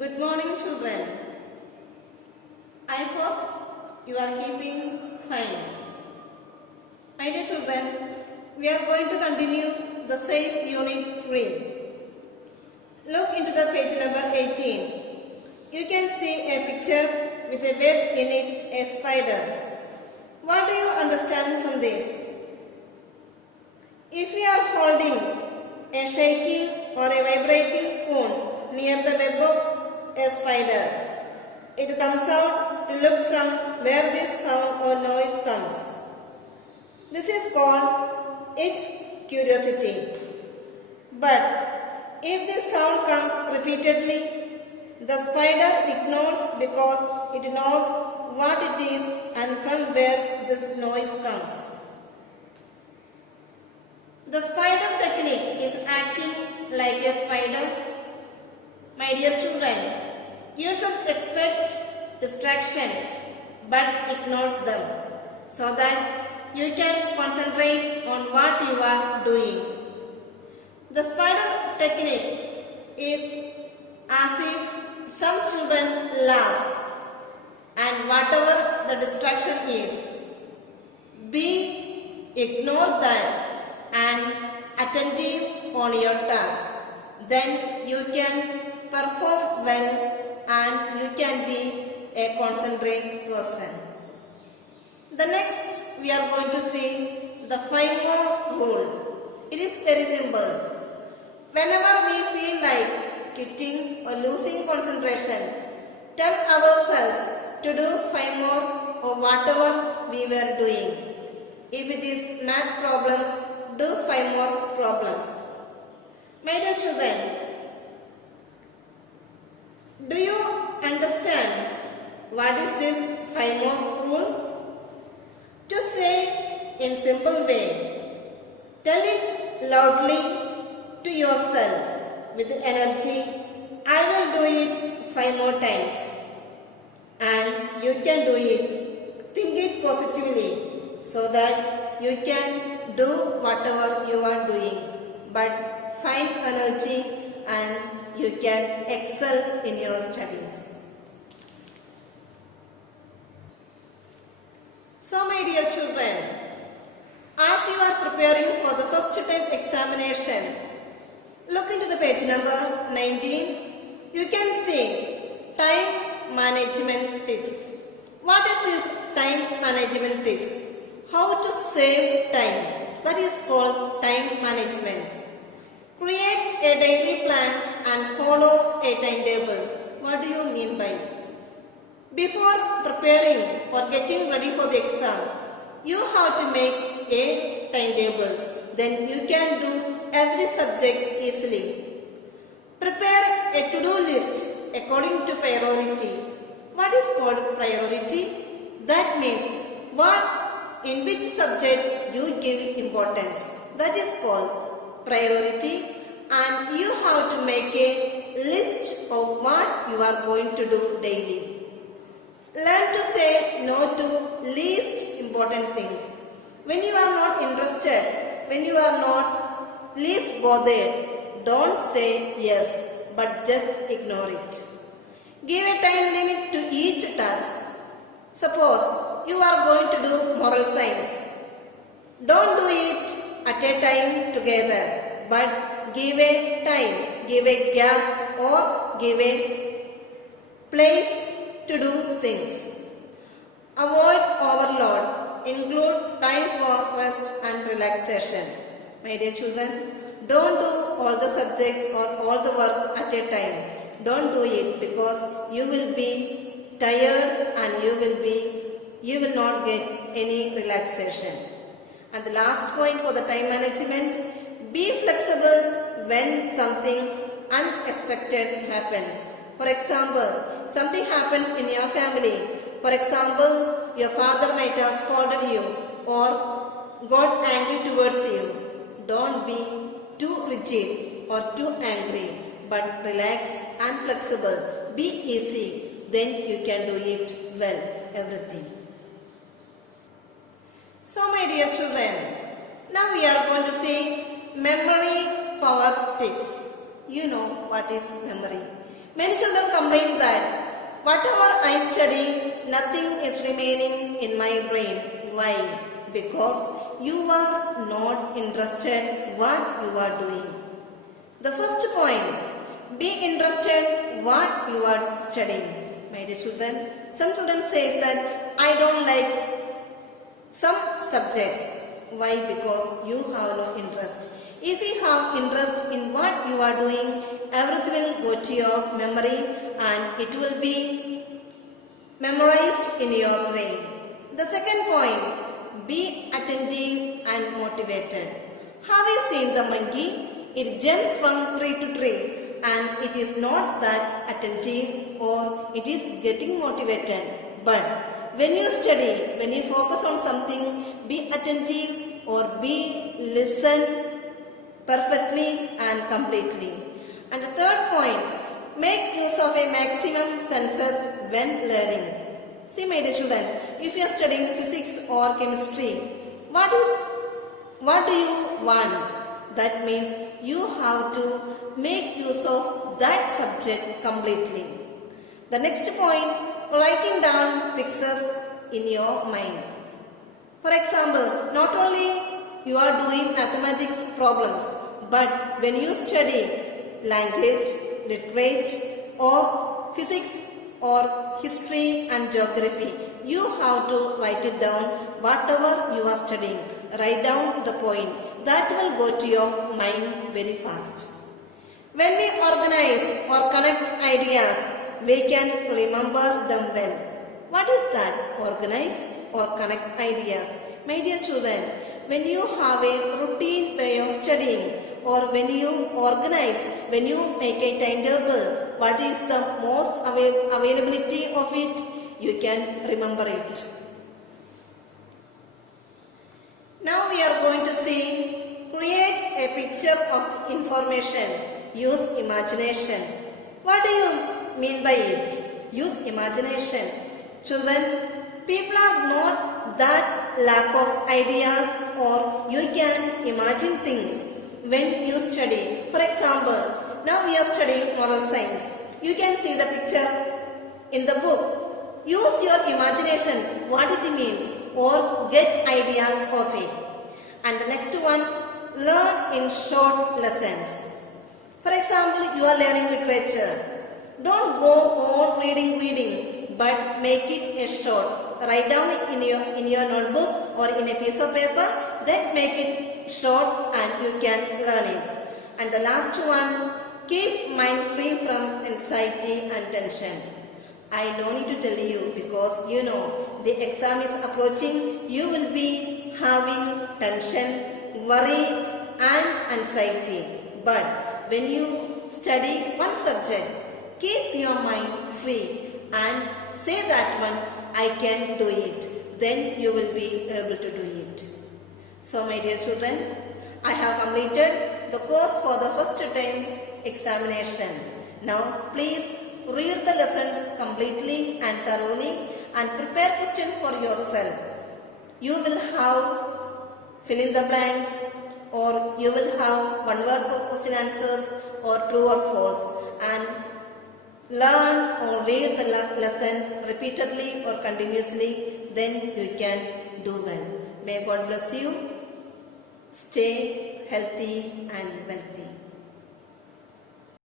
Good morning, children. I hope you are keeping fine. My dear children, we are going to continue the same unit 3. Look into the page number 18. You can see a picture with a web in it, a spider. What do you understand from this? If we are holding a shaking or a vibrating spoon near the web of a spider, it comes out to look from where this sound or noise comes. This is called its curiosity. But if this sound comes repeatedly, the spider ignores because it knows what it is and from where this noise comes. The spider technique is acting like a spider. My dear children, you should expect distractions but ignores them so that you can concentrate on what you are doing. The spider technique is as if some children laugh and whatever the distraction is, ignore that and attentive on your task. Then you can perform well and you can be a concentrated person. The next we are going to see the 5 more rule. It is very simple. Whenever we feel like quitting or losing concentration, tell ourselves to do 5 more or whatever we were doing. If it is math problems, do 5 more problems. My dear children, do you understand what is this 5 more rule? To say in simple way, tell it loudly to yourself with energy. I will do it 5 more times. And you can do it. Think it positively so that you can do whatever you are doing. But find energy and you can excel in your studies. So my dear children, as you are preparing for the first term examination, look into the page number 19. You can see time management tips. What is this time management tips? How to save time. That is called time management. Create a daily plan and follow a timetable. What do you mean by? Before preparing or getting ready for the exam, you have to make a timetable. Then you can do every subject easily. Prepare a to-do list according to priority. What is called priority? That means in which subject you give importance. That is called priority, and you have to make a list of what you are going to do daily. Learn to say no to least important things. When you are not interested, when you are not least bothered, don't say yes, but just ignore it. Give a time limit to each task. Suppose you are going to do moral science. Don't do it at a time together, but give a time, give a gap or give a place to do things. Avoid overload. Include time for rest and relaxation. My dear children, don't do all the subject or all the work at a time. Don't do it because you will be tired and you will not get any relaxation. And the last point for the time management, be flexible when something unexpected happens. For example, something happens in your family. For example, your father might have scolded you or got angry towards you. Don't be too rigid or too angry, but relax and flexible. Be easy, then you can do it well, everything. So my dear children, now we are going to see memory power tips. You know what is memory. Many children complain that whatever I study, nothing is remaining in my brain. Why? Because you are not interested what you are doing. The first point, be interested what you are studying. My dear children, some children say that I don't like some subjects. Why? Because you have no interest. If you have interest in what you are doing, everything will go to your memory and it will be memorized in your brain. The second point, be attentive and motivated. Have you seen the monkey? It jumps from tree to tree and it is not that attentive or it is getting motivated. But when you study, when you focus on something, be attentive or listen perfectly and completely. And the third point, make use of a maximum senses when learning. See my dear children, if you are studying physics or chemistry, what do you want? That means you have to make use of that subject completely. The next point, writing down fixes in your mind. For example, not only you are doing mathematics problems, but when you study language, literature or physics or history and geography, you have to write it down whatever you are studying. Write down the point. That will go to your mind very fast. When we organize or connect ideas, we can remember them well. What is that? Organize or connect ideas. My dear children, when you have a routine way of studying or when you organize, when you make a timetable, what is the most availability of it? You can remember it. Now we are going to see, create a picture of information. Use imagination. What do you mean by it? Use imagination. Children, people are not that lack of ideas or you can imagine things when you study. For example, now we are studying moral science. You can see the picture in the book. Use your imagination what it means or get ideas of it. And the next one, learn in short lessons. For example, you are learning literature. Don't go on reading, but make it a short. Write down in your notebook or in a piece of paper, then make it short and you can learn it. And the last one, keep mind free from anxiety and tension. I no need to tell you because you know the exam is approaching, you will be having tension, worry and anxiety. But when you study one subject, keep your mind free and say that one, I can do it. Then you will be able to do it. So my dear children, I have completed the course for the first term examination. Now please read the lessons completely and thoroughly and prepare questions for yourself. You will have fill in the blanks or you will have one word question answers or true or false and learn or read the lesson repeatedly or continuously, then you can do well. May God bless you. Stay healthy and wealthy.